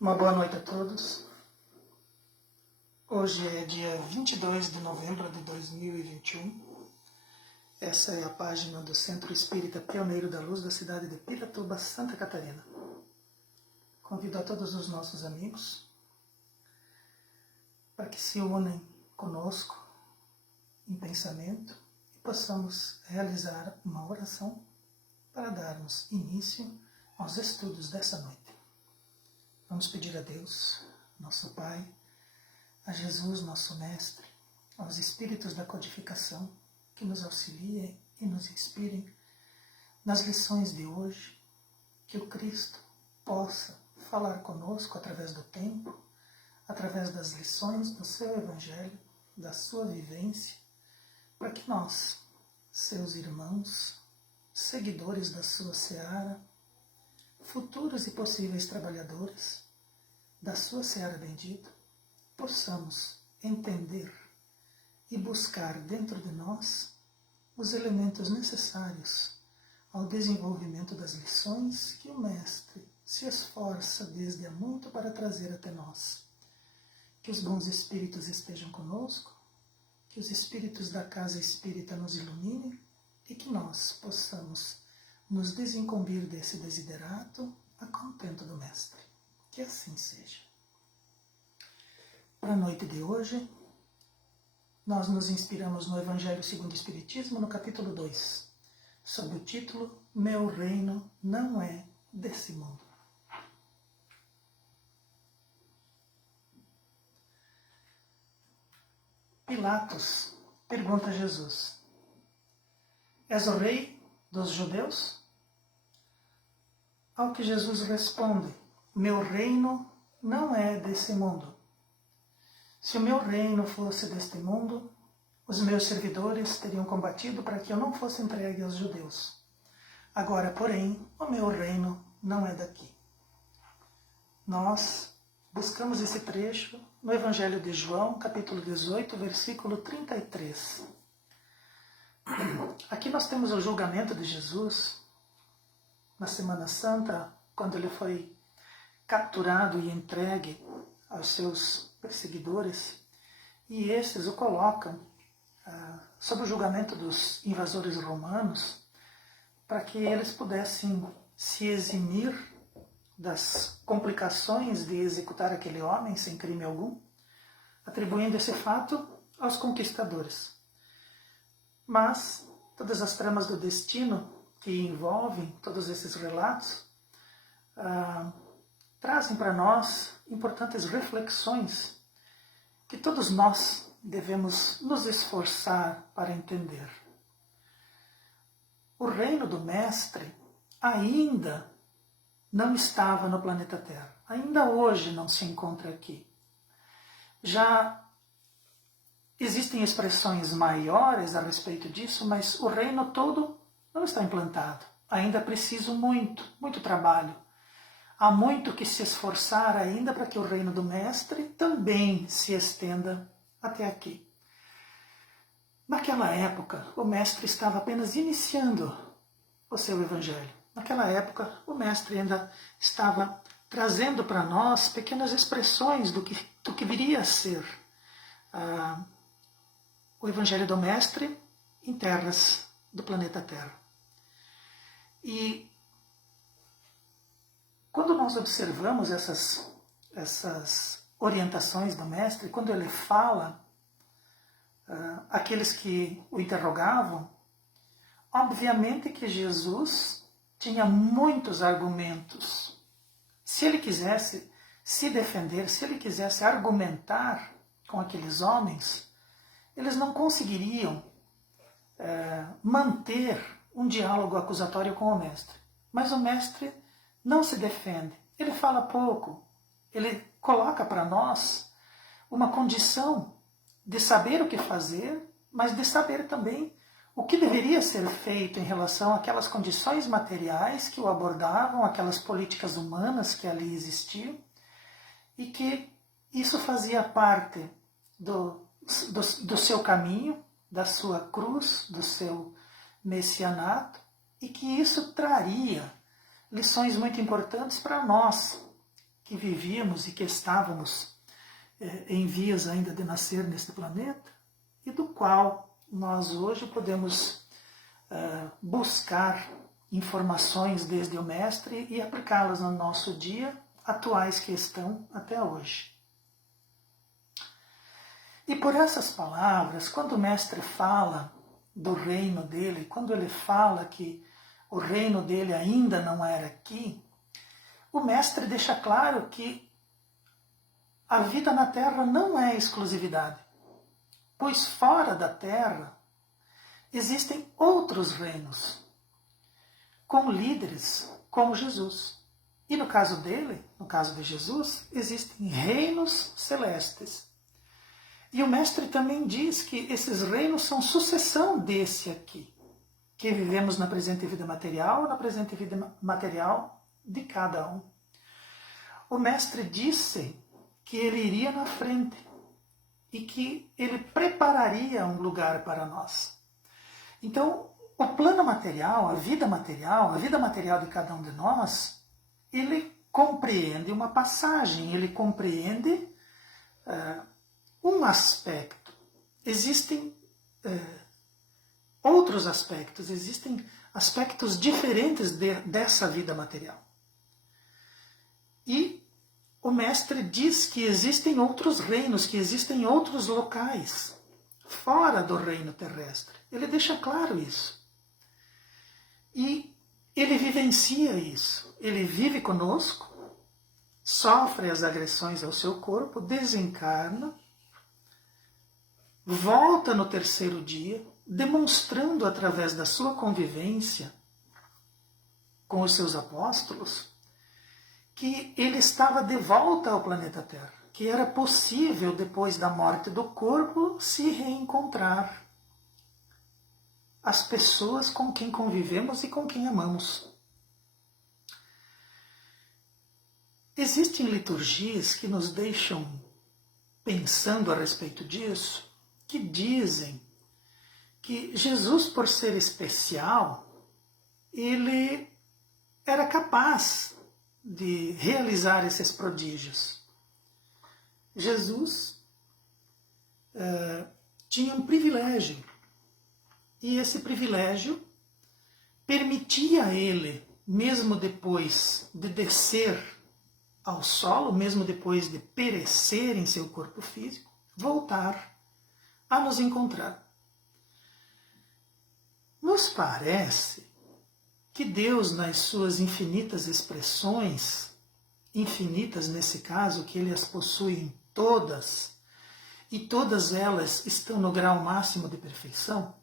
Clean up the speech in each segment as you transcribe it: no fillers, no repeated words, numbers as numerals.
Uma boa noite a todos. Hoje é dia 22 de novembro de 2021. Essa é a página do Centro Espírita Pioneiro da Luz da cidade de Piratuba, Santa Catarina. Convido a todos os nossos amigos para que se unem conosco em pensamento e possamos realizar uma oração para darmos início aos estudos dessa noite. Vamos pedir a Deus, nosso Pai, a Jesus, nosso Mestre, aos Espíritos da Codificação, que nos auxiliem e nos inspirem nas lições de hoje, que o Cristo possa falar conosco através do tempo, através das lições do seu Evangelho, da sua vivência, para que nós, seus irmãos, seguidores da sua seara, futuros e possíveis trabalhadores da sua seara bendita, possamos entender e buscar dentro de nós os elementos necessários ao desenvolvimento das lições que o Mestre se esforça desde há muito para trazer até nós. Que os bons espíritos estejam conosco, que os espíritos da casa espírita nos iluminem e que nós possamos nos desincumbir desse desiderato a contento do Mestre. Que assim seja. Para a noite de hoje, nós nos inspiramos no Evangelho segundo o Espiritismo, no capítulo 2, sob o título Meu Reino não é desse mundo. Pilatos pergunta a Jesus: És o rei dos judeus? Ao que Jesus responde: Meu reino não é desse mundo. Se o meu reino fosse deste mundo, os meus servidores teriam combatido para que eu não fosse entregue aos judeus. Agora, porém, o meu reino não é daqui. Nós buscamos esse trecho no Evangelho de João, capítulo 18, versículo 33. Aqui nós temos o julgamento de Jesus na Semana Santa, quando ele foi capturado e entregue aos seus perseguidores, e esses o colocam sob o julgamento dos invasores romanos, para que eles pudessem se eximir das complicações de executar aquele homem sem crime algum, atribuindo esse fato aos conquistadores. Mas todas as tramas do destino que envolvem todos esses relatos trazem para nós importantes reflexões que todos nós devemos nos esforçar para entender. O reino do Mestre ainda não estava no planeta Terra. Ainda hoje não se encontra aqui. Já existem expressões maiores a respeito disso, mas o reino todo não está implantado. Ainda é preciso muito trabalho. Há muito que se esforçar ainda para que o reino do Mestre também se estenda até aqui. Naquela época, o Mestre estava apenas iniciando o seu Evangelho. Naquela época, o Mestre ainda estava trazendo para nós pequenas expressões do que viria a ser o Evangelho do Mestre em terras do planeta Terra. E quando nós observamos essas orientações do Mestre, quando ele fala aqueles que o interrogavam, obviamente que Jesus tinha muitos argumentos. Se ele quisesse se defender, se ele quisesse argumentar com aqueles homens, eles não conseguiriam manter um diálogo acusatório com o Mestre. Mas o Mestre não se defende, ele fala pouco, ele coloca para nós uma condição de saber o que fazer, mas de saber também o que deveria ser feito em relação àquelas condições materiais que o abordavam, aquelas políticas humanas que ali existiam, e que isso fazia parte do seu caminho, da sua cruz, do seu messianato, e que isso traria lições muito importantes para nós, que vivíamos e que estávamos em vias ainda de nascer neste planeta, e do qual nós hoje podemos buscar informações desde o Mestre e aplicá-las no nosso dia, atuais que estão até hoje. E por essas palavras, quando o Mestre fala do reino dele, quando ele fala que o reino dele ainda não era aqui, o Mestre deixa claro que a vida na Terra não é exclusividade, pois fora da Terra existem outros reinos, com líderes como Jesus. E no caso dele, no caso de Jesus, existem reinos celestes. E o Mestre também diz que esses reinos são sucessão desse aqui, que vivemos na presente vida material, na presente vida material de cada um. O Mestre disse que ele iria na frente e que ele prepararia um lugar para nós. Então, o plano material, a vida material de cada um de nós, ele compreende uma passagem, ele compreende um aspecto. Existem outros aspectos, existem aspectos diferentes dessa vida material. E o Mestre diz que existem outros reinos, que existem outros locais, fora do reino terrestre. Ele deixa claro isso. E ele vivencia isso. Ele vive conosco, sofre as agressões ao seu corpo, desencarna, volta no terceiro dia, demonstrando através da sua convivência com os seus apóstolos que ele estava de volta ao planeta Terra, que era possível, depois da morte do corpo, se reencontrar as pessoas com quem convivemos e com quem amamos. Existem liturgias que nos deixam pensando a respeito disso, que dizem que Jesus, por ser especial, ele era capaz de realizar esses prodígios. Jesus tinha um privilégio, e esse privilégio permitia a ele, mesmo depois de descer ao solo, mesmo depois de perecer em seu corpo físico, voltar a nos encontrar. Nos parece que Deus, nas suas infinitas expressões, infinitas nesse caso, que ele as possui em todas, e todas elas estão no grau máximo de perfeição,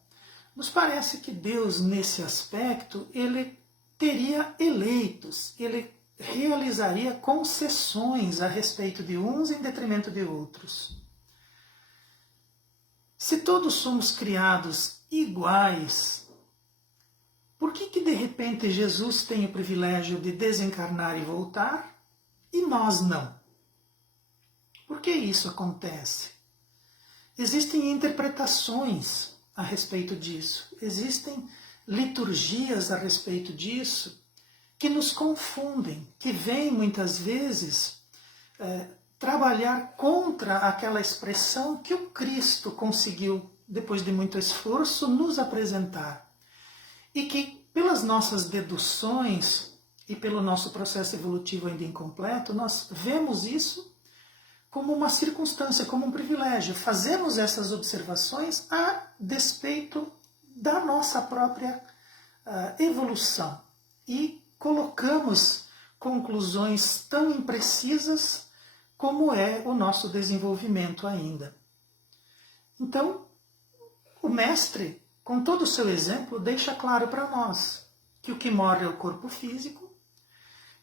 nos parece que Deus, nesse aspecto, ele teria eleitos, ele realizaria concessões a respeito de uns em detrimento de outros. Se todos somos criados iguais, por que de repente Jesus tem o privilégio de desencarnar e voltar e nós não? Por que isso acontece? Existem interpretações a respeito disso, existem liturgias a respeito disso que nos confundem, que vêm muitas vezes trabalhar contra aquela expressão que o Cristo conseguiu, depois de muito esforço, nos apresentar. E que, pelas nossas deduções e pelo nosso processo evolutivo ainda incompleto, nós vemos isso como uma circunstância, como um privilégio. Fazemos essas observações a despeito da nossa própria evolução. E colocamos conclusões tão imprecisas como é o nosso desenvolvimento ainda. Então, o Mestre, com todo o seu exemplo, deixa claro para nós que o que morre é o corpo físico,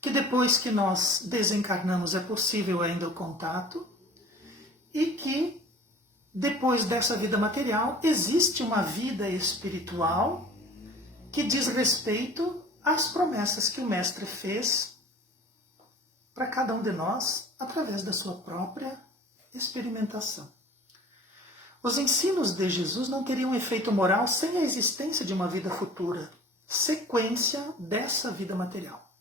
que depois que nós desencarnamos é possível ainda o contato, e que depois dessa vida material existe uma vida espiritual que diz respeito às promessas que o Mestre fez para cada um de nós através da sua própria experimentação. Os ensinos de Jesus não teriam efeito moral sem a existência de uma vida futura, sequência dessa vida material.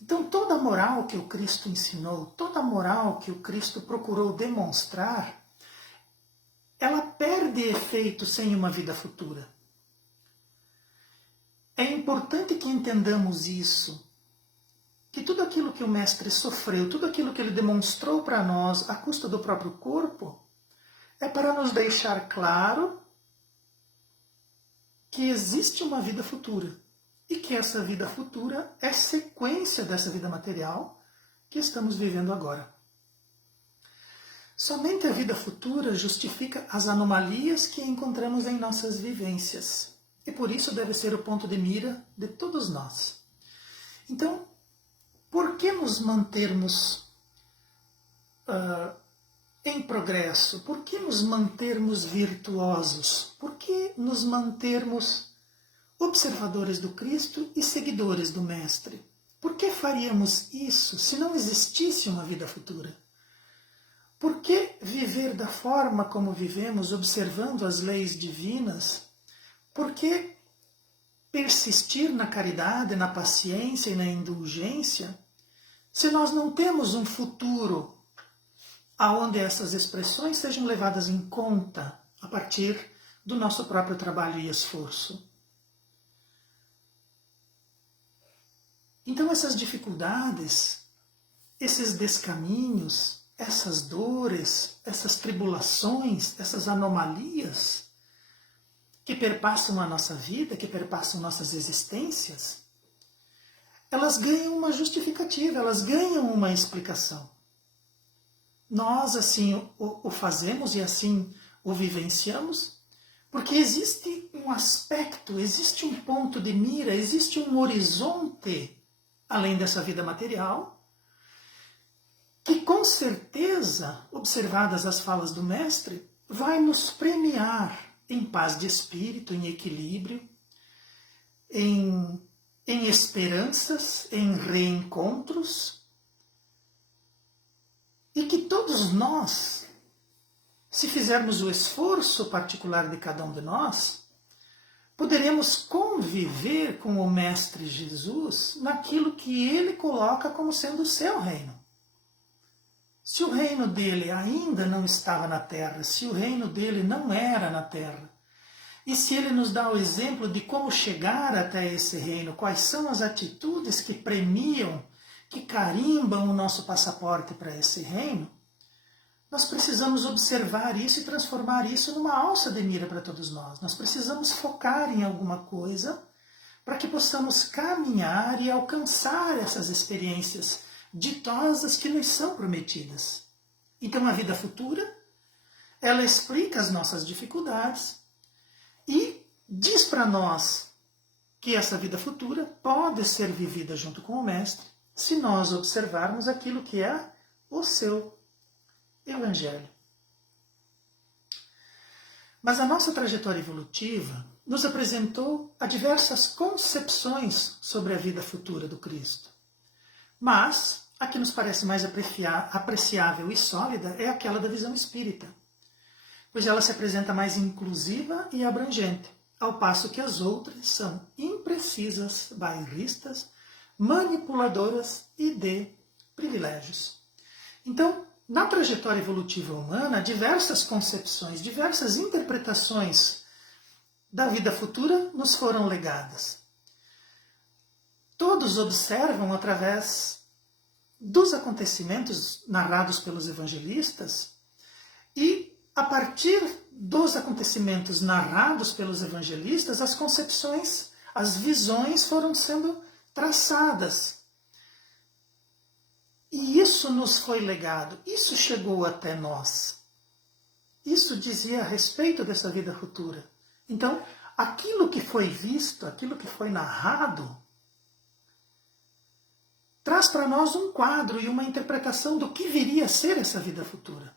Então toda a moral que o Cristo ensinou, toda a moral que o Cristo procurou demonstrar, ela perde efeito sem uma vida futura. É importante que entendamos isso, que tudo aquilo que o Mestre sofreu, tudo aquilo que ele demonstrou para nós à custa do próprio corpo, é para nos deixar claro que existe uma vida futura e que essa vida futura é sequência dessa vida material que estamos vivendo agora. Somente a vida futura justifica as anomalias que encontramos em nossas vivências e por isso deve ser o ponto de mira de todos nós. Então, por que nos mantermos em progresso? Por que nos mantermos virtuosos? Por que nos mantermos observadores do Cristo e seguidores do Mestre? Por que faríamos isso se não existisse uma vida futura? Por que viver da forma como vivemos, observando as leis divinas? Por que persistir na caridade, na paciência e na indulgência, se nós não temos um futuro aonde essas expressões sejam levadas em conta a partir do nosso próprio trabalho e esforço? Então essas dificuldades, esses descaminhos, essas dores, essas tribulações, essas anomalias que perpassam a nossa vida, que perpassam nossas existências, elas ganham uma justificativa, elas ganham uma explicação. Nós assim o fazemos e assim o vivenciamos, porque existe um aspecto, existe um ponto de mira, existe um horizonte além dessa vida material, que com certeza, observadas as falas do Mestre, vai nos premiar em paz de espírito, em equilíbrio, em esperanças, em reencontros, e que todos nós, se fizermos o esforço particular de cada um de nós, poderemos conviver com o Mestre Jesus naquilo que ele coloca como sendo o seu reino. Se o reino dele ainda não estava na terra, se o reino dele não era na terra, e se ele nos dá o exemplo de como chegar até esse reino, quais são as atitudes que premiam, que carimbam o nosso passaporte para esse reino, nós precisamos observar isso e transformar isso numa alça de mira para todos nós. Nós precisamos focar em alguma coisa para que possamos caminhar e alcançar essas experiências ditosas que nos são prometidas. Então a vida futura, ela explica as nossas dificuldades e diz para nós que essa vida futura pode ser vivida junto com o Mestre se nós observarmos aquilo que é o seu Evangelho. Mas a nossa trajetória evolutiva nos apresentou a diversas concepções sobre a vida futura do Cristo. Mas a que nos parece mais apreciável e sólida é aquela da visão espírita, pois ela se apresenta mais inclusiva e abrangente, ao passo que as outras são imprecisas, bairristas, manipuladoras e de privilégios. Então, na trajetória evolutiva humana, diversas concepções, diversas interpretações da vida futura nos foram legadas. Todos observam através dos acontecimentos narrados pelos evangelistas e, a partir dos acontecimentos narrados pelos evangelistas, as concepções, as visões foram sendo traçadas. E isso nos foi legado, isso chegou até nós. Isso dizia a respeito dessa vida futura. Então, aquilo que foi visto, aquilo que foi narrado, traz para nós um quadro e uma interpretação do que viria a ser essa vida futura.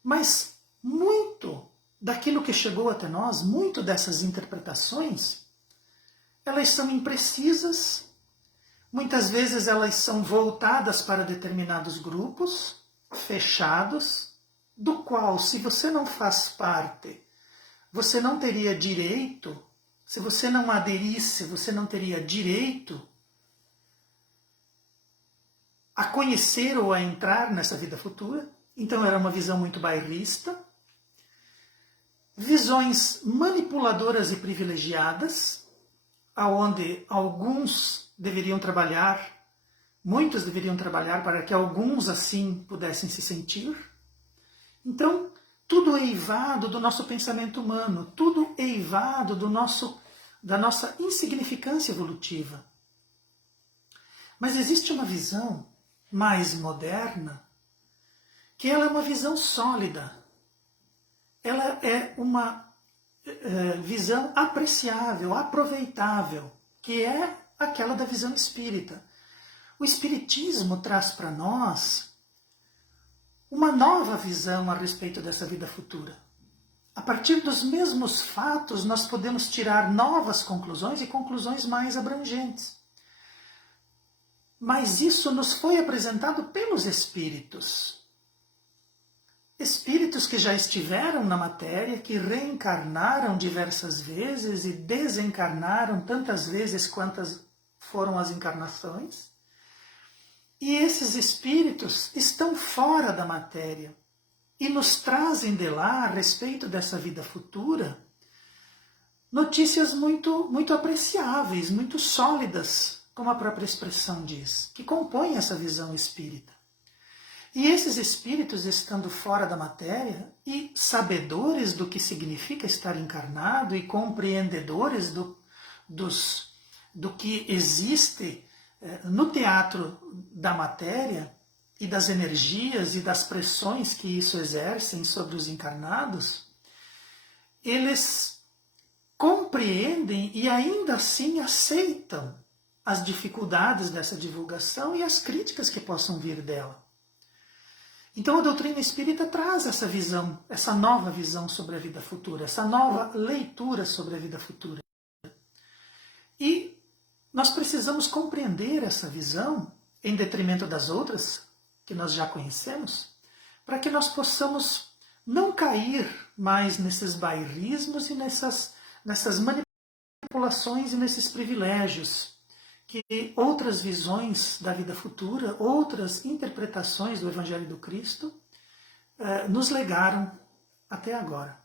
Mas muito daquilo que chegou até nós, muito dessas interpretações, elas são imprecisas, muitas vezes elas são voltadas para determinados grupos, fechados, do qual, se você não faz parte, você não teria direito, se você não aderisse, você não teria direito a conhecer ou a entrar nessa vida futura. Então era uma visão muito bairrista. Visões manipuladoras e privilegiadas, aonde alguns deveriam trabalhar, muitos deveriam trabalhar para que alguns assim pudessem se sentir. Então, tudo eivado do nosso pensamento humano, tudo eivado da nossa insignificância evolutiva. Mas existe uma visão mais moderna, que ela é uma visão sólida. Ela é uma visão apreciável, aproveitável, que é aquela da visão espírita. O Espiritismo traz para nós uma nova visão a respeito dessa vida futura. A partir dos mesmos fatos, nós podemos tirar novas conclusões e conclusões mais abrangentes. Mas isso nos foi apresentado pelos espíritos. Espíritos que já estiveram na matéria, que reencarnaram diversas vezes e desencarnaram tantas vezes quantas foram as encarnações. E esses espíritos estão fora da matéria e nos trazem de lá, a respeito dessa vida futura, notícias muito, muito apreciáveis, muito sólidas, como a própria expressão diz, que compõem essa visão espírita. E esses espíritos, estando fora da matéria e sabedores do que significa estar encarnado e compreendedores do que existe no teatro da matéria e das energias e das pressões que isso exercem sobre os encarnados, eles compreendem e ainda assim aceitam as dificuldades dessa divulgação e as críticas que possam vir dela. Então a doutrina espírita traz essa visão, essa nova visão sobre a vida futura, essa nova leitura sobre a vida futura. E nós precisamos compreender essa visão, em detrimento das outras, que nós já conhecemos, para que nós possamos não cair mais nesses bairrismos e nessas manipulações e nesses privilégios que outras visões da vida futura, outras interpretações do Evangelho do Cristo nos legaram até agora.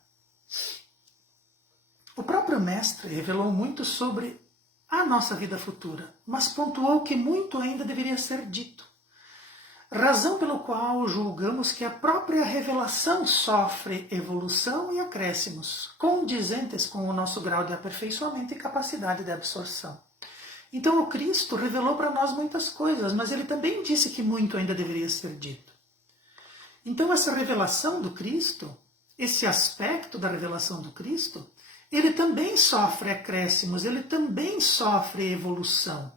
O próprio Mestre revelou muito sobre a nossa vida futura, mas pontuou que muito ainda deveria ser dito. Razão pelo qual julgamos que a própria revelação sofre evolução e acréscimos, condizentes com o nosso grau de aperfeiçoamento e capacidade de absorção. Então o Cristo revelou para nós muitas coisas, mas ele também disse que muito ainda deveria ser dito. Então essa revelação do Cristo, esse aspecto da revelação do Cristo, ele também sofre acréscimos, ele também sofre evolução.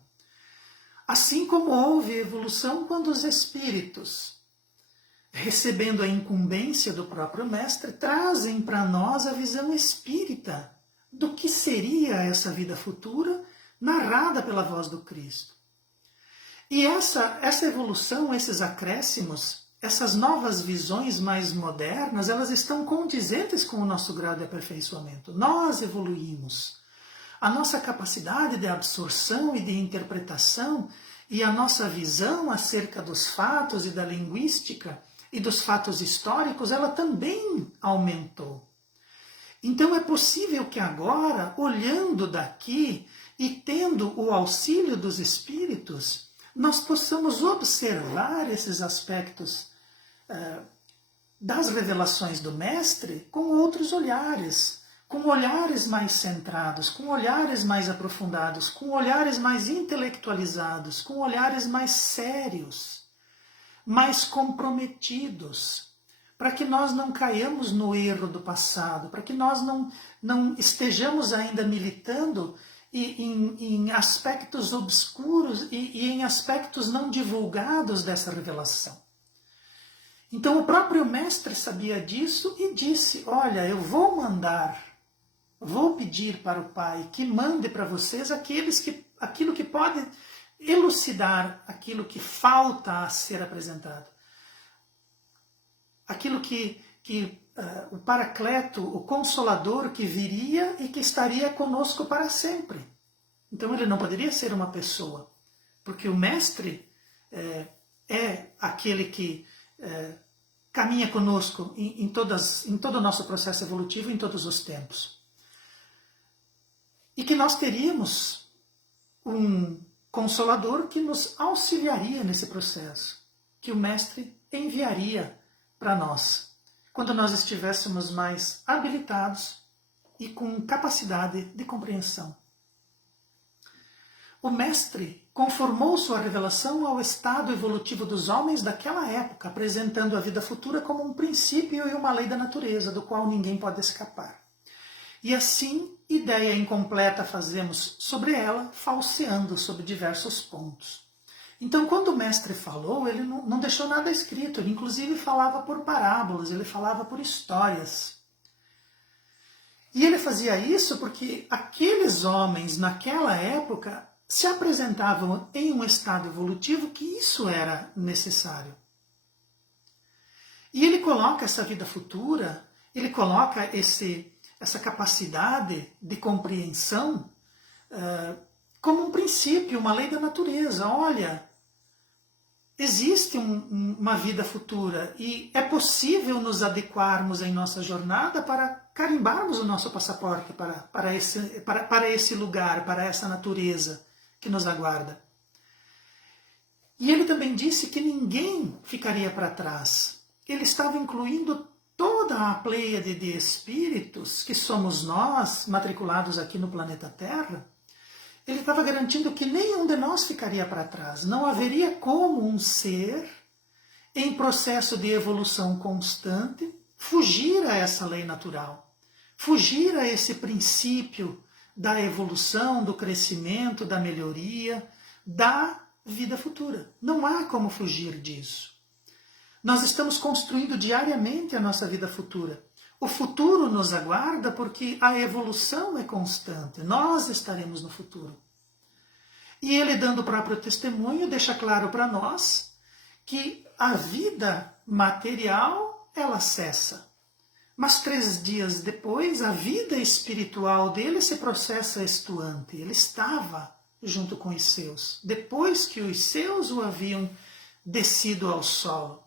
Assim como houve evolução quando os espíritos, recebendo a incumbência do próprio Mestre, trazem para nós a visão espírita do que seria essa vida futura, narrada pela voz do Cristo. E essa evolução, esses acréscimos, essas novas visões mais modernas, elas estão condizentes com o nosso grau de aperfeiçoamento. Nós evoluímos. A nossa capacidade de absorção e de interpretação e a nossa visão acerca dos fatos e da linguística e dos fatos históricos, ela também aumentou. Então é possível que agora, olhando daqui e tendo o auxílio dos espíritos, nós possamos observar esses aspectos das revelações do Mestre com outros olhares, com olhares mais centrados, com olhares mais aprofundados, com olhares mais intelectualizados, com olhares mais sérios, mais comprometidos, para que nós não caiamos no erro do passado, para que nós não estejamos ainda militando em aspectos obscuros e em aspectos não divulgados dessa revelação. Então o próprio Mestre sabia disso e disse, olha, eu vou pedir para o Pai que mande para vocês aquilo que pode elucidar aquilo que falta a ser apresentado. Aquilo que o Paracleto, o Consolador que viria e que estaria conosco para sempre. Então ele não poderia ser uma pessoa, porque o Mestre é aquele que caminha conosco em todo o nosso processo evolutivo, em todos os tempos. E que nós teríamos um Consolador que nos auxiliaria nesse processo, que o Mestre enviaria para nós, quando nós estivéssemos mais habilitados e com capacidade de compreensão. O Mestre conformou sua revelação ao estado evolutivo dos homens daquela época, apresentando a vida futura como um princípio e uma lei da natureza, do qual ninguém pode escapar. E assim, ideia incompleta fazemos sobre ela, falseando sobre diversos pontos. Então, quando o Mestre falou, ele não deixou nada escrito, ele inclusive falava por parábolas, ele falava por histórias. E ele fazia isso porque aqueles homens, naquela época, se apresentavam em um estado evolutivo que isso era necessário. E ele coloca essa vida futura, ele coloca essa capacidade de compreensão como um princípio, uma lei da natureza. Olha, existe uma vida futura e é possível nos adequarmos em nossa jornada para carimbarmos o nosso passaporte para esse lugar, para essa natureza que nos aguarda. E ele também disse que ninguém ficaria para trás. Ele estava incluindo toda a pleiade de espíritos, que somos nós, matriculados aqui no planeta Terra. Ele estava garantindo que nenhum de nós ficaria para trás. Não haveria como um ser em processo de evolução constante fugir a essa lei natural, fugir a esse princípio da evolução, do crescimento, da melhoria, da vida futura. Não há como fugir disso. Nós estamos construindo diariamente a nossa vida futura. O futuro nos aguarda porque a evolução é constante. Nós estaremos no futuro. E ele, dando o próprio testemunho, deixa claro para nós que a vida material, ela cessa. Mas 3 dias depois, a vida espiritual dele se processa estuante. Ele estava junto com os seus, depois que os seus o haviam descido ao solo.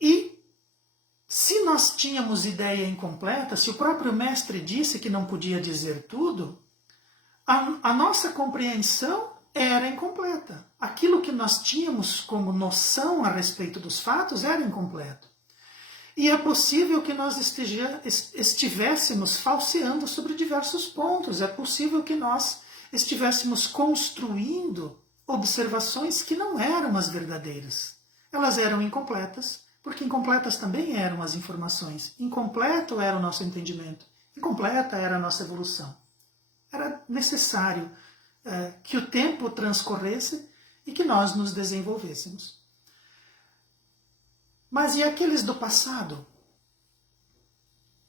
E se nós tínhamos ideia incompleta, se o próprio Mestre disse que não podia dizer tudo, a nossa compreensão era incompleta. Aquilo que nós tínhamos como noção a respeito dos fatos era incompleto. E é possível que nós estivéssemos falseando sobre diversos pontos. É possível que nós estivéssemos construindo observações que não eram as verdadeiras. Elas eram incompletas, porque incompletas também eram as informações. Incompleto era o nosso entendimento. Incompleta era a nossa evolução. Era necessário que o tempo transcorresse e que nós nos desenvolvêssemos. Mas e aqueles do passado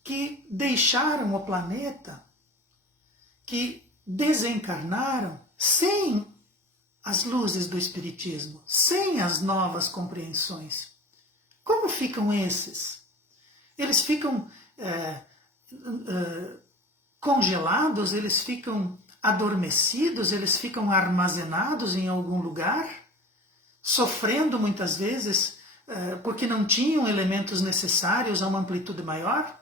que deixaram o planeta, que desencarnaram sem as luzes do Espiritismo, sem as novas compreensões? Como ficam esses? Eles ficam congelados, eles ficam adormecidos, eles ficam armazenados em algum lugar, sofrendo muitas vezes porque não tinham elementos necessários a uma amplitude maior?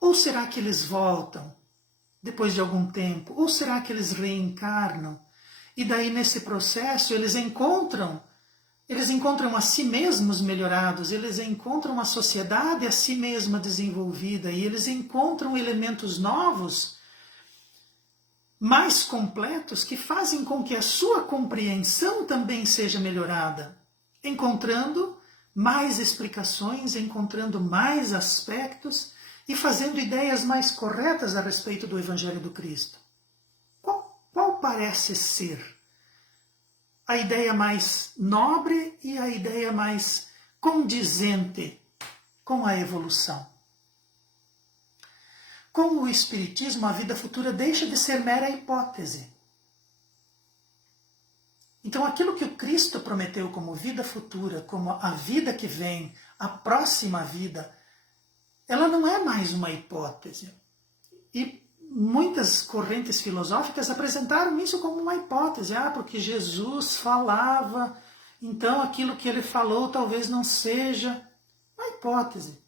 Ou será que eles voltam depois de algum tempo? Ou será que eles reencarnam? E daí nesse processo eles encontram a si mesmos melhorados, eles encontram a sociedade a si mesma desenvolvida e eles encontram elementos novos, mais completos, que fazem com que a sua compreensão também seja melhorada, encontrando mais explicações, encontrando mais aspectos e fazendo ideias mais corretas a respeito do Evangelho do Cristo. Qual parece ser a ideia mais nobre e a ideia mais condizente com a evolução? Com o Espiritismo, a vida futura deixa de ser mera hipótese. Então, aquilo que o Cristo prometeu como vida futura, como a vida que vem, a próxima vida, ela não é mais uma hipótese. E muitas correntes filosóficas apresentaram isso como uma hipótese. Porque Jesus falava, então aquilo que ele falou talvez não seja uma hipótese.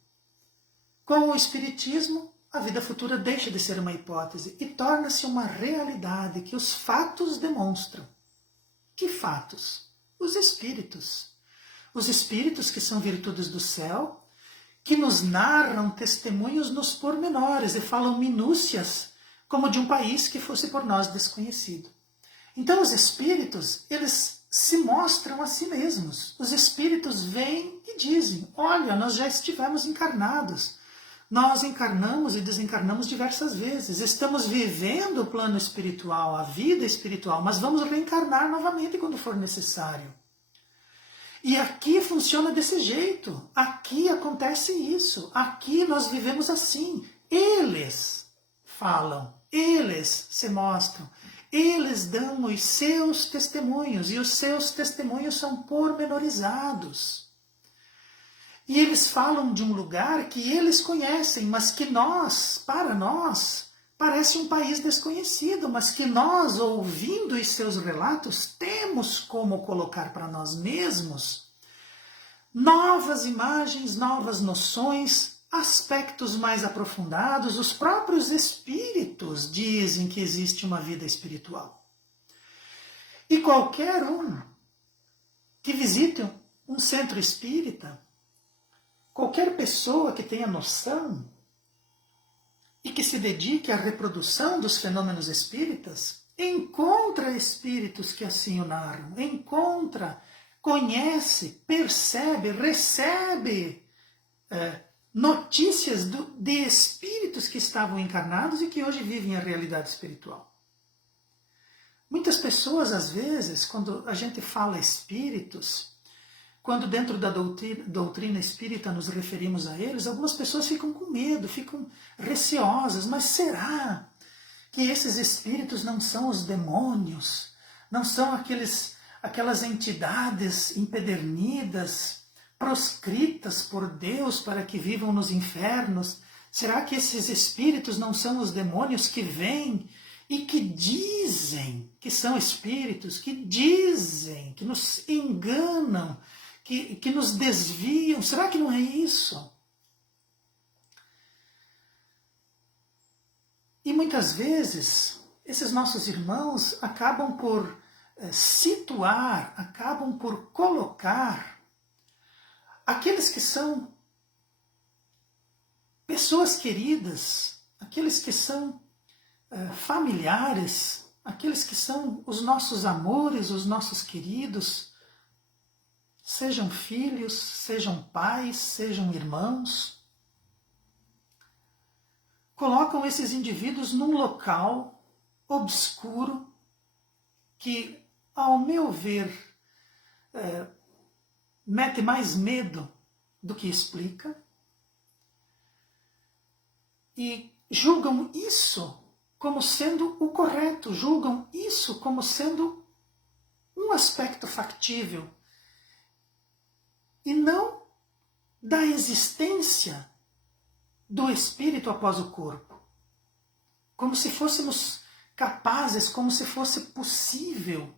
Com o Espiritismo, a vida futura deixa de ser uma hipótese e torna-se uma realidade que os fatos demonstram. Que fatos? Os espíritos. Os espíritos, que são virtudes do céu, que nos narram testemunhos nos pormenores e falam minúcias, como de um país que fosse por nós desconhecido. Então os espíritos, eles se mostram a si mesmos. Os espíritos vêm e dizem, olha, nós já estivemos encarnados. Nós encarnamos e desencarnamos diversas vezes. Estamos vivendo o plano espiritual, a vida espiritual, mas vamos reencarnar novamente quando for necessário. E aqui funciona desse jeito. Aqui acontece isso. Aqui nós vivemos assim. Eles falam, eles se mostram, eles dão os seus testemunhos, e os seus testemunhos são pormenorizados. E eles falam de um lugar que eles conhecem, mas que para nós, parece um país desconhecido, mas que nós, ouvindo os seus relatos, temos como colocar para nós mesmos novas imagens, novas noções, aspectos mais aprofundados. Os próprios espíritos dizem que existe uma vida espiritual. E qualquer um que visite um centro espírita, qualquer pessoa que tenha noção e que se dedique à reprodução dos fenômenos espíritas, encontra espíritos que assim o narram, conhece, percebe, recebe notícias de espíritos que estavam encarnados e que hoje vivem a realidade espiritual. Muitas pessoas, às vezes, quando a gente fala espíritos, quando dentro da doutrina espírita nos referimos a eles, algumas pessoas ficam com medo, ficam receosas. Mas será que esses espíritos não são os demônios? Não são aquelas entidades empedernidas, proscritas por Deus para que vivam nos infernos? Será que esses espíritos não são os demônios que vêm e que dizem que são espíritos, que dizem, que nos enganam, que nos desviam? Será que não é isso? E muitas vezes esses nossos irmãos acabam por situar, acabam por colocar aqueles que são pessoas queridas, aqueles que são familiares, aqueles que são os nossos amores, os nossos queridos, sejam filhos, sejam pais, sejam irmãos, colocam esses indivíduos num local obscuro que, ao meu ver, mete mais medo do que explica, e julgam isso como sendo o correto, julgam isso como sendo um aspecto factível, e não da existência do espírito após o corpo. Como se fôssemos capazes, como se fosse possível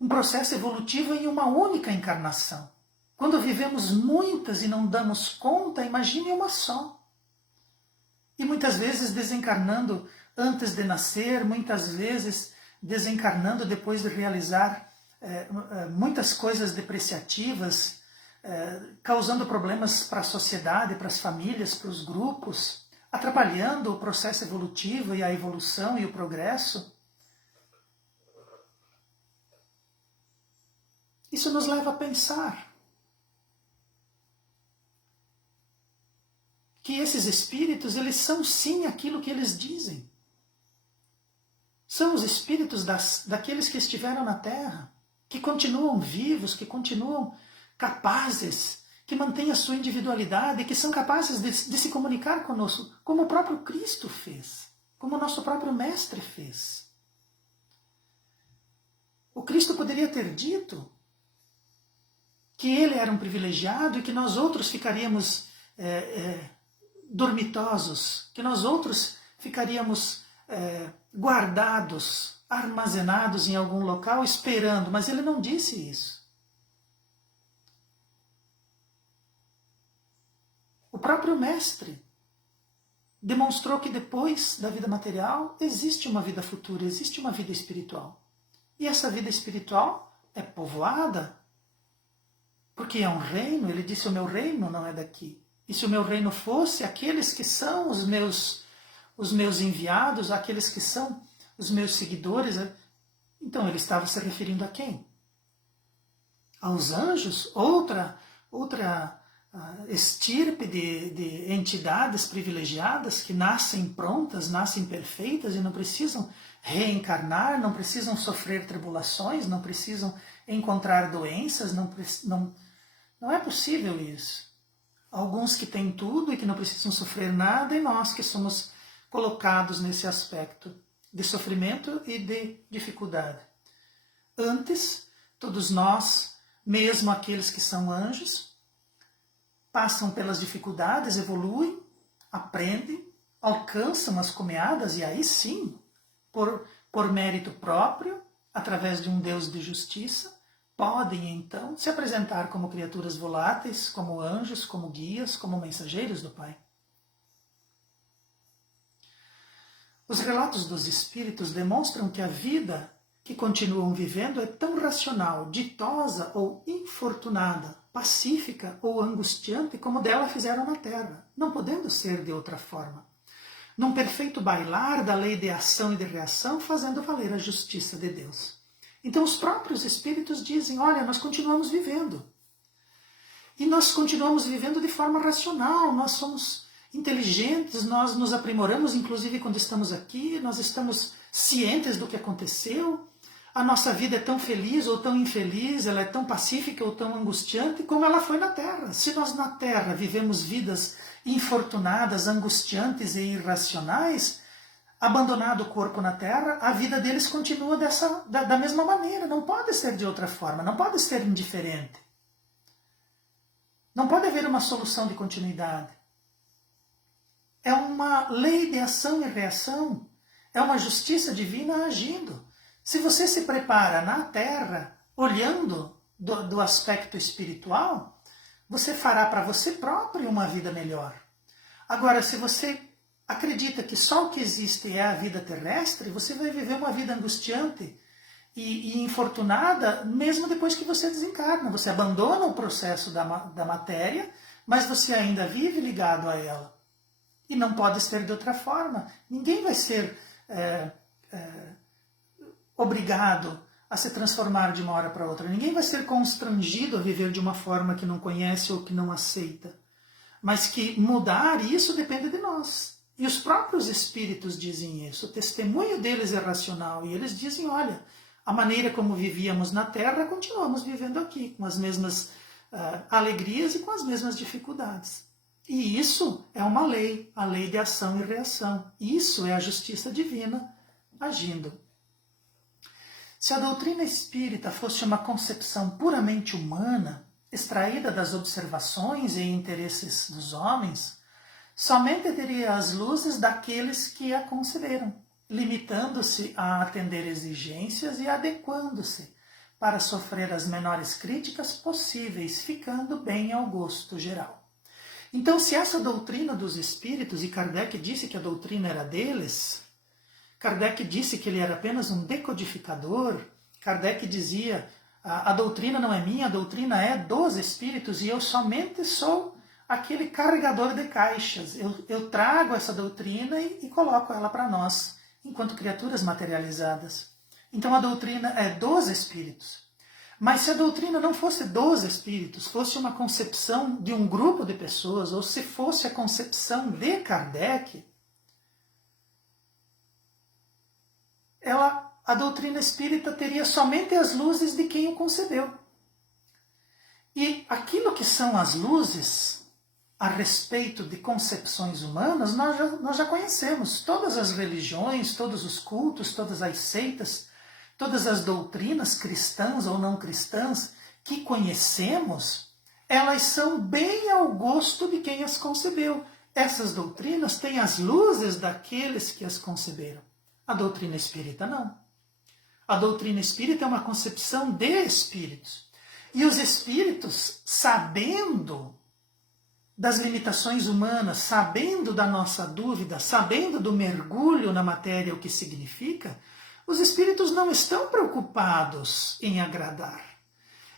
um processo evolutivo em uma única encarnação. Quando vivemos muitas e não damos conta, imagine uma só. E muitas vezes desencarnando antes de nascer, muitas vezes desencarnando depois de realizar muitas coisas depreciativas, causando problemas para a sociedade, para as famílias, para os grupos, atrapalhando o processo evolutivo e a evolução e o progresso. Isso nos leva a pensar que esses espíritos, eles são sim aquilo que eles dizem. São os espíritos daqueles que estiveram na Terra, que continuam vivos, que continuam capazes, que mantêm a sua individualidade, que são capazes de se comunicar conosco, como o próprio Cristo fez, como o nosso próprio Mestre fez. O Cristo poderia ter dito que ele era um privilegiado e que nós outros ficaríamos dormitosos, que nós outros ficaríamos guardados, armazenados em algum local, esperando, mas ele não disse isso. O próprio Mestre demonstrou que depois da vida material existe uma vida futura, existe uma vida espiritual. E essa vida espiritual é povoada, porque é um reino. Ele disse: o meu reino não é daqui. E se o meu reino fosse, aqueles que são os meus enviados, aqueles que são os meus seguidores, então ele estava se referindo a quem? Aos anjos? Outra estirpe de entidades privilegiadas que nascem prontas, nascem perfeitas e não precisam reencarnar, não precisam sofrer tribulações, não precisam encontrar doenças, não é possível isso. Alguns que têm tudo e que não precisam sofrer nada, e nós que somos colocados nesse aspecto de sofrimento e de dificuldade. Antes, todos nós, mesmo aqueles que são anjos, passam pelas dificuldades, evoluem, aprendem, alcançam as comeadas e aí sim, por mérito próprio, através de um Deus de justiça, podem então se apresentar como criaturas voláteis, como anjos, como guias, como mensageiros do Pai. Os relatos dos espíritos demonstram que a vida que continuam vivendo é tão racional, ditosa ou infortunada, pacífica ou angustiante como dela fizeram na Terra, não podendo ser de outra forma. Num perfeito bailar da lei de ação e de reação, fazendo valer a justiça de Deus. Então os próprios espíritos dizem: olha, nós continuamos vivendo. E nós continuamos vivendo de forma racional, nós somos inteligentes, nós nos aprimoramos, inclusive quando estamos aqui, nós estamos cientes do que aconteceu, a nossa vida é tão feliz ou tão infeliz, ela é tão pacífica ou tão angustiante como ela foi na Terra. Se nós na Terra vivemos vidas infortunadas, angustiantes e irracionais, abandonado o corpo na Terra, a vida deles continua da mesma maneira, não pode ser de outra forma, não pode ser indiferente. Não pode haver uma solução de continuidade. É uma lei de ação e reação, é uma justiça divina agindo. Se você se prepara na Terra, olhando do aspecto espiritual, você fará para você próprio uma vida melhor. Agora, se você acredita que só o que existe é a vida terrestre, você vai viver uma vida angustiante e infortunada, mesmo depois que você desencarna. Você abandona o processo da matéria, mas você ainda vive ligado a ela. E não pode ser de outra forma. Ninguém vai ser obrigado a se transformar de uma hora para outra. Ninguém vai ser constrangido a viver de uma forma que não conhece ou que não aceita. Mas que mudar isso depende de nós. E os próprios espíritos dizem isso. O testemunho deles é racional. E eles dizem: olha, a maneira como vivíamos na Terra, continuamos vivendo aqui, com as mesmas alegrias e com as mesmas dificuldades. E isso é uma lei, a lei de ação e reação. Isso é a justiça divina agindo. Se a doutrina espírita fosse uma concepção puramente humana, extraída das observações e interesses dos homens, somente teria as luzes daqueles que a conceberam, limitando-se a atender exigências e adequando-se para sofrer as menores críticas possíveis, ficando bem ao gosto geral. Então, se essa doutrina dos espíritos, e Kardec disse que a doutrina era deles, Kardec disse que ele era apenas um decodificador, Kardec dizia: a doutrina não é minha, a doutrina é dos espíritos e eu somente sou aquele carregador de caixas. Eu trago essa doutrina e coloco ela para nós, enquanto criaturas materializadas. Então a doutrina é dos espíritos. Mas se a doutrina não fosse dos espíritos, fosse uma concepção de um grupo de pessoas, ou se fosse a concepção de Kardec, a doutrina espírita teria somente as luzes de quem o concebeu. E aquilo que são as luzes a respeito de concepções humanas, nós já conhecemos. Todas as religiões, todos os cultos, todas as seitas, todas as doutrinas cristãs ou não cristãs que conhecemos, elas são bem ao gosto de quem as concebeu. Essas doutrinas têm as luzes daqueles que as conceberam. A doutrina espírita não. A doutrina espírita é uma concepção de espíritos. E os espíritos, sabendo das limitações humanas, sabendo da nossa dúvida, sabendo do mergulho na matéria, o que significa, os espíritos não estão preocupados em agradar.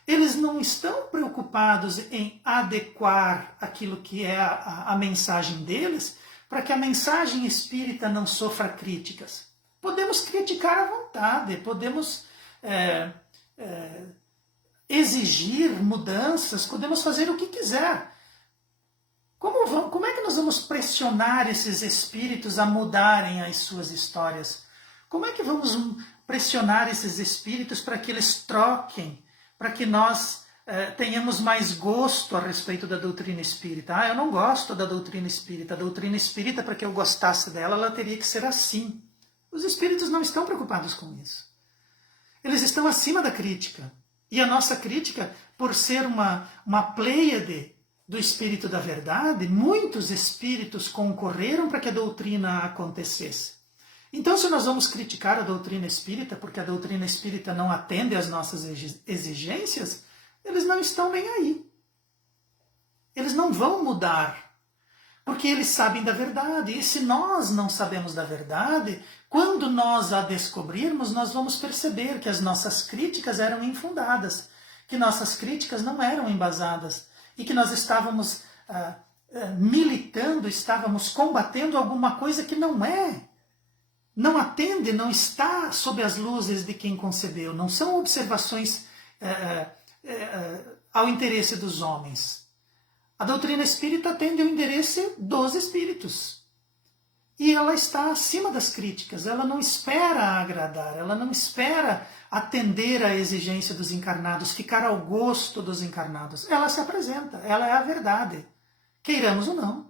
Eles não estão preocupados em adequar aquilo que é a mensagem deles, para que a mensagem espírita não sofra críticas. Podemos criticar à vontade, podemos exigir mudanças, podemos fazer o que quiser. Como é que nós vamos pressionar esses espíritos a mudarem as suas histórias? Como é que vamos pressionar esses espíritos para que eles troquem, para que nós tenhamos mais gosto a respeito da doutrina espírita? Eu não gosto da doutrina espírita. A doutrina espírita, para que eu gostasse dela, ela teria que ser assim. Os espíritos não estão preocupados com isso. Eles estão acima da crítica. E a nossa crítica, por ser uma pleiade do Espírito da Verdade, muitos espíritos concorreram para que a doutrina acontecesse. Então, se nós vamos criticar a doutrina espírita, porque a doutrina espírita não atende às nossas exigências, eles não estão nem aí. Eles não vão mudar, porque eles sabem da verdade. E se nós não sabemos da verdade, quando nós a descobrirmos, nós vamos perceber que as nossas críticas eram infundadas, que nossas críticas não eram embasadas, e que nós estávamos militando, estávamos combatendo alguma coisa que não é. Não atende, não está sob as luzes de quem concebeu. Não são observações ao interesse dos homens. A doutrina espírita atende ao interesse dos espíritos. E ela está acima das críticas. Ela não espera agradar, ela não espera atender à exigência dos encarnados, ficar ao gosto dos encarnados. Ela se apresenta, ela é a verdade, queiramos ou não.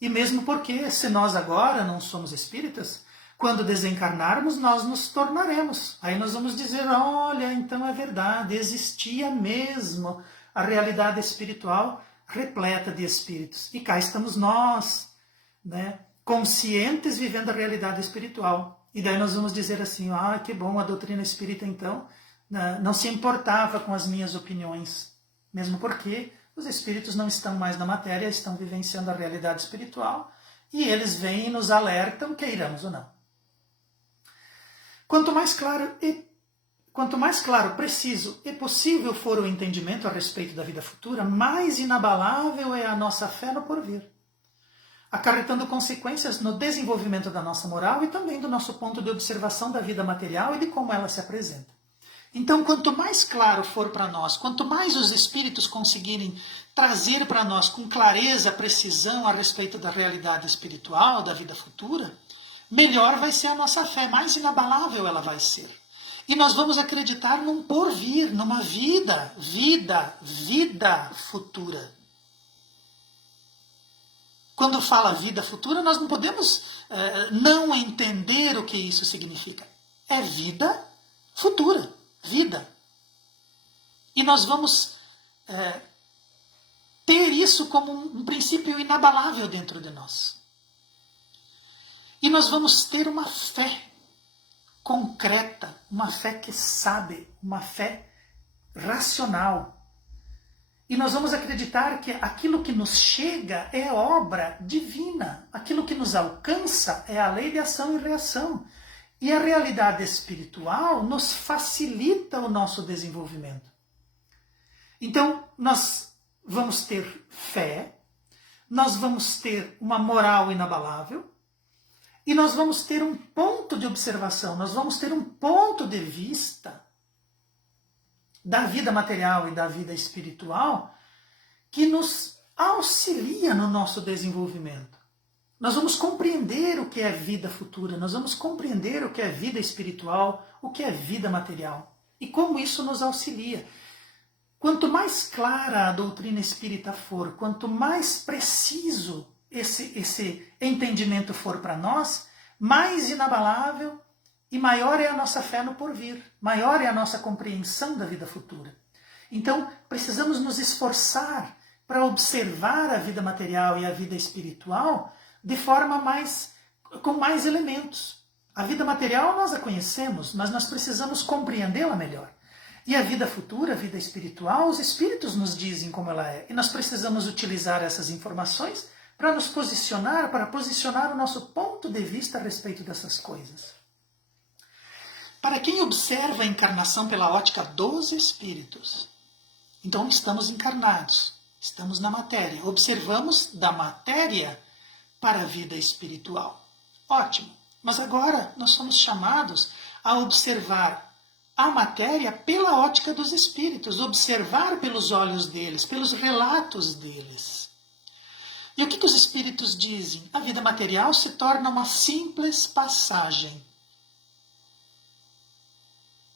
E mesmo porque, se nós agora não somos espíritas, quando desencarnarmos, nós nos tornaremos. Aí nós vamos dizer, olha, então é verdade, existia mesmo a realidade espiritual repleta de espíritos. E cá estamos nós, né, conscientes, vivendo a realidade espiritual. E daí nós vamos dizer assim, que bom, a doutrina espírita então não se importava com as minhas opiniões, mesmo porque os espíritos não estão mais na matéria, estão vivenciando a realidade espiritual, e eles vêm e nos alertam, queiramos ou não. Quanto mais claro, preciso e possível for o entendimento a respeito da vida futura, mais inabalável é a nossa fé no porvir, acarretando consequências no desenvolvimento da nossa moral e também do nosso ponto de observação da vida material e de como ela se apresenta. Então, quanto mais claro for para nós, quanto mais os espíritos conseguirem trazer para nós com clareza, precisão a respeito da realidade espiritual, da vida futura, melhor vai ser a nossa fé, mais inabalável ela vai ser. E nós vamos acreditar num porvir, numa vida futura. Quando fala vida futura, nós não podemos não entender o que isso significa. É vida futura, vida. E nós vamos ter isso como um princípio inabalável dentro de nós. E nós vamos ter uma fé concreta, uma fé que sabe, uma fé racional. E nós vamos acreditar que aquilo que nos chega é obra divina. Aquilo que nos alcança é a lei de ação e reação. E a realidade espiritual nos facilita o nosso desenvolvimento. Então, nós vamos ter fé, nós vamos ter uma moral inabalável, e nós vamos ter um ponto de observação, nós vamos ter um ponto de vista da vida material e da vida espiritual que nos auxilia no nosso desenvolvimento. Nós vamos compreender o que é vida futura, nós vamos compreender o que é vida espiritual, o que é vida material e como isso nos auxilia. Quanto mais clara a doutrina espírita for, quanto mais preciso esse entendimento for para nós, mais inabalável e maior é a nossa fé no porvir, maior é a nossa compreensão da vida futura. Então, precisamos nos esforçar para observar a vida material e a vida espiritual de forma mais com mais elementos. A vida material nós a conhecemos, mas nós precisamos compreendê-la melhor. E a vida futura, a vida espiritual, os espíritos nos dizem como ela é. E nós precisamos utilizar essas informações para nos posicionar, para posicionar o nosso ponto de vista a respeito dessas coisas. Para quem observa a encarnação pela ótica dos espíritos, então estamos encarnados, estamos na matéria, observamos da matéria para a vida espiritual. Ótimo, mas agora nós somos chamados a observar a matéria pela ótica dos espíritos, observar pelos olhos deles, pelos relatos deles. E o que os espíritos dizem? A vida material se torna uma simples passagem.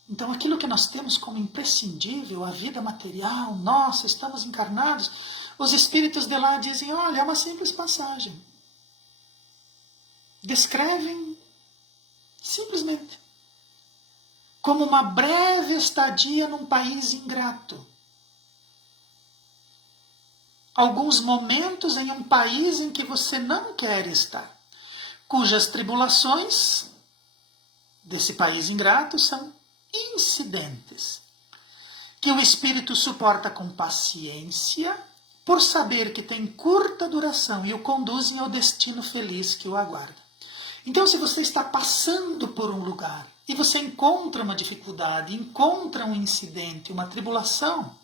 Então aquilo que nós temos como imprescindível, a vida material, nós estamos encarnados, os espíritos de lá dizem, olha, é uma simples passagem. Descrevem simplesmente como uma breve estadia num país ingrato. Alguns momentos em um país em que você não quer estar, cujas tribulações desse país ingrato são incidentes, que o espírito suporta com paciência, por saber que tem curta duração e o conduzem ao destino feliz que o aguarda. Então, se você está passando por um lugar e você encontra uma dificuldade, encontra um incidente, uma tribulação,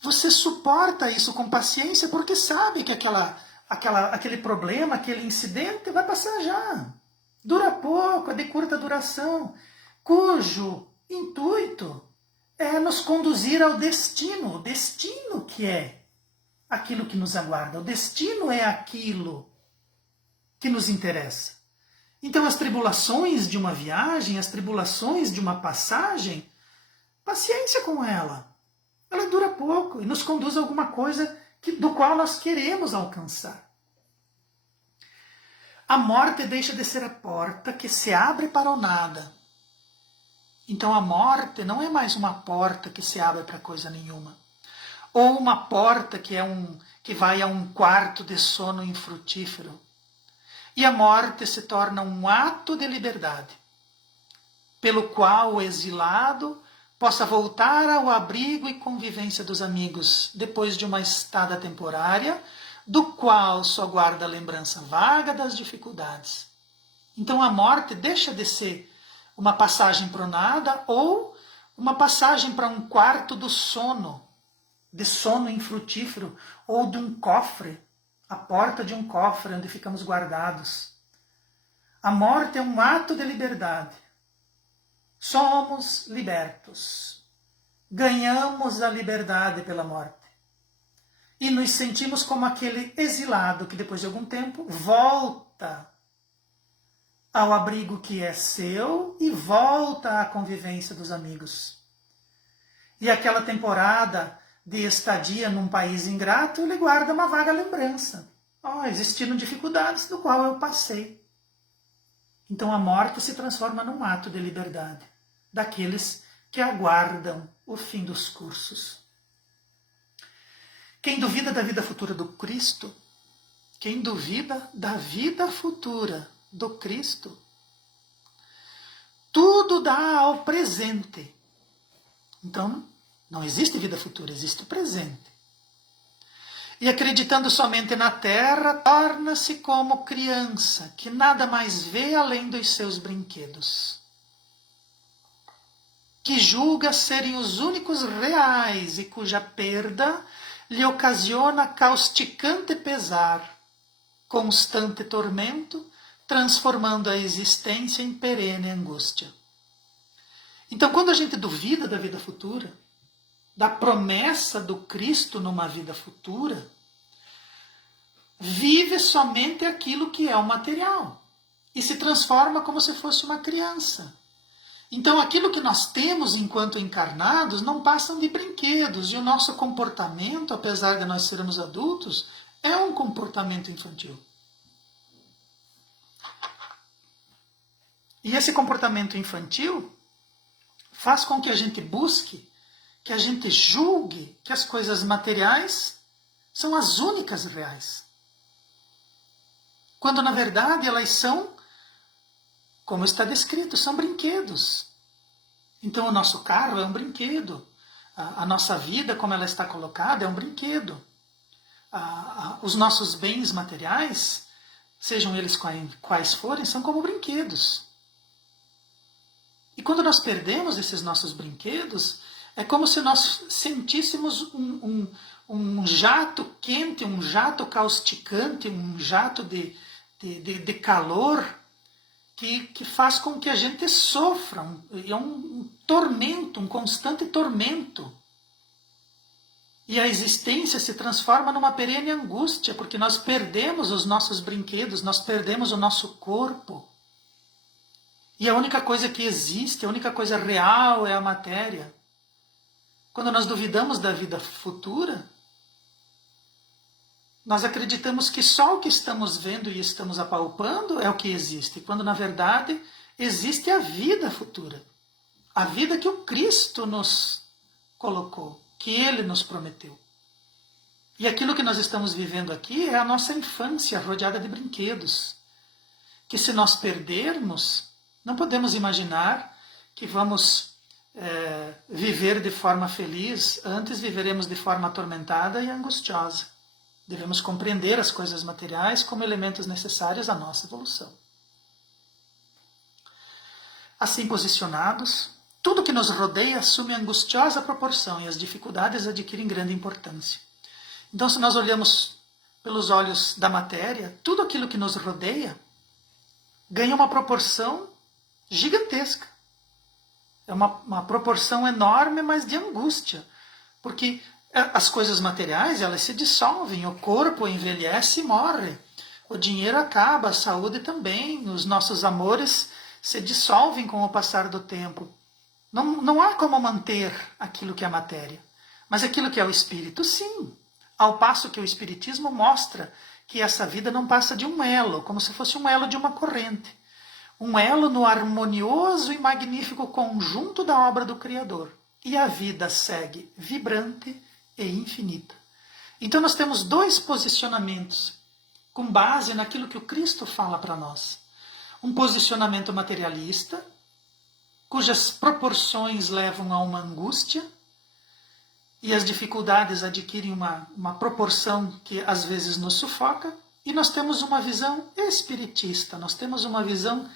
você suporta isso com paciência porque sabe que aquele problema, aquele incidente vai passar já. Dura pouco, é de curta duração, cujo intuito é nos conduzir ao destino. O destino que é aquilo que nos aguarda. O destino é aquilo que nos interessa. Então as tribulações de uma viagem, as tribulações de uma passagem, paciência com ela. Ela dura pouco e nos conduz a alguma coisa do qual nós queremos alcançar. A morte deixa de ser a porta que se abre para o nada. Então a morte não é mais uma porta que se abre para coisa nenhuma. Ou uma porta que vai a um quarto de sono infrutífero. E a morte se torna um ato de liberdade, pelo qual o exilado possa voltar ao abrigo e convivência dos amigos depois de uma estada temporária, do qual só guarda a lembrança vaga das dificuldades. Então a morte deixa de ser uma passagem para o nada ou uma passagem para um quarto do sono, de sono infrutífero, ou de um cofre, a porta de um cofre onde ficamos guardados. A morte é um ato de liberdade. Somos libertos. Ganhamos a liberdade pela morte. E nos sentimos como aquele exilado que depois de algum tempo volta ao abrigo que é seu e volta à convivência dos amigos. E aquela temporada de estadia num país ingrato, ele guarda uma vaga lembrança. Existiram dificuldades do qual eu passei. Então a morte se transforma num ato de liberdade daqueles que aguardam o fim dos cursos. Quem duvida da vida futura do Cristo, quem duvida da vida futura do Cristo, tudo dá ao presente. Então, não existe vida futura, existe o presente. E acreditando somente na terra, torna-se como criança, que nada mais vê além dos seus brinquedos, que julga serem os únicos reais e cuja perda lhe ocasiona causticante pesar, constante tormento, transformando a existência em perene angústia. Então, quando a gente duvida da vida futura, da promessa do Cristo numa vida futura, vive somente aquilo que é o material e se transforma como se fosse uma criança. Então aquilo que nós temos enquanto encarnados não passam de brinquedos e o nosso comportamento, apesar de nós sermos adultos, é um comportamento infantil. E esse comportamento infantil faz com que a gente busque, que a gente julgue que as coisas materiais são as únicas reais. quando na verdade elas são, como está descrito, são brinquedos. Então o nosso carro é um brinquedo, a nossa vida, como ela está colocada, é um brinquedo. Os nossos bens materiais, sejam eles quais forem, são como brinquedos. E quando nós perdemos esses nossos brinquedos, é como se nós sentíssemos um jato quente, um jato causticante, um jato de calor que faz com que a gente sofra. É um tormento, um constante tormento. E a existência se transforma numa perene angústia, porque nós perdemos os nossos brinquedos, nós perdemos o nosso corpo. E a única coisa que existe, a única coisa real é a matéria. Quando nós duvidamos da vida futura, nós acreditamos que só o que estamos vendo e estamos apalpando é o que existe, quando na verdade existe a vida futura. A vida que o Cristo nos colocou, que Ele nos prometeu. E aquilo que nós estamos vivendo aqui é a nossa infância rodeada de brinquedos, que se nós perdermos, não podemos imaginar que vamos viver de forma feliz, antes viveremos de forma atormentada e angustiosa. Devemos compreender as coisas materiais como elementos necessários à nossa evolução. Assim posicionados, tudo que nos rodeia assume angustiosa proporção e as dificuldades adquirem grande importância. Então, se nós olhamos pelos olhos da matéria, tudo aquilo que nos rodeia ganha uma proporção gigantesca. É uma proporção enorme, mas de angústia. Porque as coisas materiais, elas se dissolvem, o corpo envelhece e morre. O dinheiro acaba, a saúde também, os nossos amores se dissolvem com o passar do tempo. Não há como manter aquilo que é matéria. Mas aquilo que é o espírito, sim. Ao passo que o espiritismo mostra que essa vida não passa de um elo, como se fosse um elo de uma corrente. Um elo no harmonioso e magnífico conjunto da obra do Criador. E a vida segue vibrante e infinita. Então nós temos dois posicionamentos com base naquilo que o Cristo fala para nós. Um posicionamento materialista, cujas proporções levam a uma angústia, e as dificuldades adquirem uma proporção que às vezes nos sufoca, e nós temos uma visão espiritista, nós temos uma visão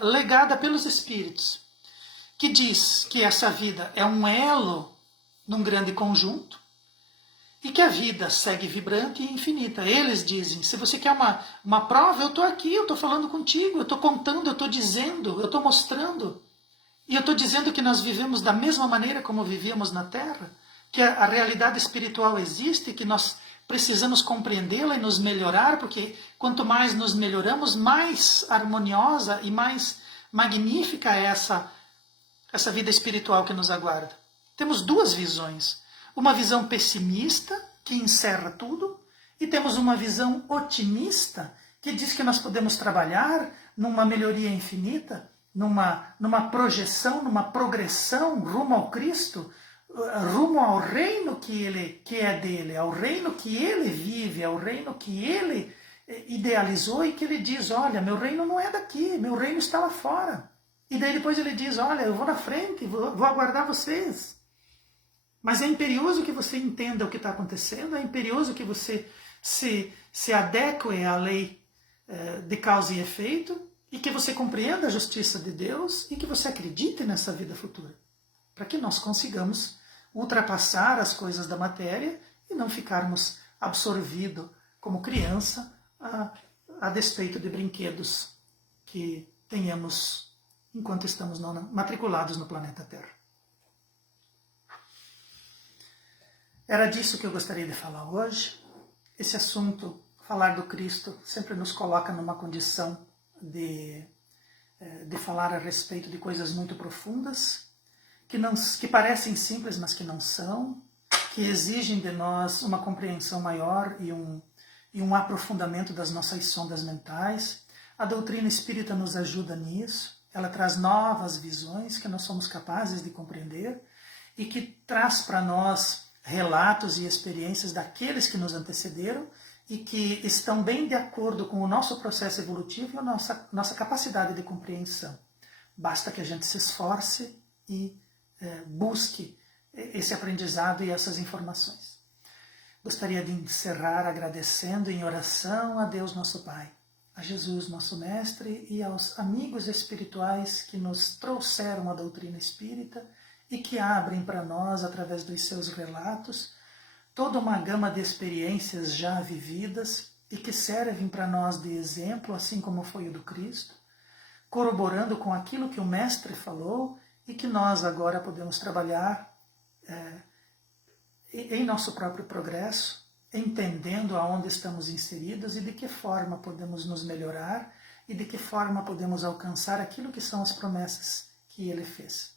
legada pelos espíritos, que diz que essa vida é um elo num grande conjunto, e que a vida segue vibrante e infinita. Eles dizem, se você quer uma prova, eu estou aqui, eu estou falando contigo, eu estou contando, eu estou dizendo, eu estou mostrando. E eu estou dizendo que nós vivemos da mesma maneira como vivíamos na Terra, que a realidade espiritual existe, que nós precisamos compreendê-la e nos melhorar, porque quanto mais nos melhoramos, mais harmoniosa e mais magnífica é essa vida espiritual que nos aguarda. Temos duas visões. Uma visão pessimista, que encerra tudo, e temos uma visão otimista, que diz que nós podemos trabalhar numa melhoria infinita, numa projeção, numa progressão rumo ao Cristo, rumo ao reino que é dele, ao reino que ele vive, ao reino que ele idealizou e que ele diz, olha, meu reino não é daqui, meu reino está lá fora. E daí depois ele diz, olha, eu vou na frente, vou aguardar vocês. Mas é imperioso que você entenda o que está acontecendo, é imperioso que você se adeque à lei de causa e efeito, e que você compreenda a justiça de Deus e que você acredite nessa vida futura, para que nós consigamos ultrapassar as coisas da matéria e não ficarmos absorvidos como criança a despeito de brinquedos que tenhamos enquanto estamos matriculados no planeta Terra. Era disso que eu gostaria de falar hoje. Esse assunto, falar do Cristo, sempre nos coloca numa condição de falar a respeito de coisas muito profundas, que parecem simples, mas que não são, que exigem de nós uma compreensão maior e um aprofundamento das nossas sondas mentais. A doutrina espírita nos ajuda nisso, ela traz novas visões que nós somos capazes de compreender e que traz para nós relatos e experiências daqueles que nos antecederam e que estão bem de acordo com o nosso processo evolutivo e a nossa capacidade de compreensão. Basta que a gente se esforce e busque esse aprendizado e essas informações. Gostaria de encerrar agradecendo em oração a Deus nosso Pai, a Jesus nosso Mestre e aos amigos espirituais que nos trouxeram a doutrina espírita e que abrem para nós, através dos seus relatos, toda uma gama de experiências já vividas e que servem para nós de exemplo, assim como foi o do Cristo, corroborando com aquilo que o Mestre falou e que nós agora podemos trabalhar em nosso próprio progresso, entendendo aonde estamos inseridos e de que forma podemos nos melhorar e de que forma podemos alcançar aquilo que são as promessas que Ele fez.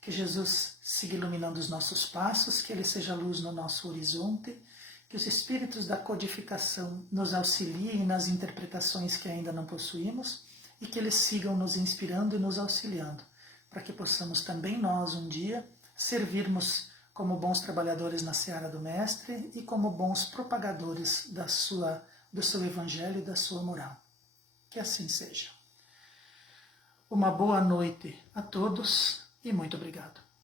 Que Jesus siga iluminando os nossos passos, que Ele seja luz no nosso horizonte, que os espíritos da codificação nos auxiliem nas interpretações que ainda não possuímos e que eles sigam nos inspirando e nos auxiliando, para que possamos também nós um dia servirmos como bons trabalhadores na seara do Mestre e como bons propagadores do seu Evangelho e da sua moral. Que assim seja. Uma boa noite a todos e muito obrigado.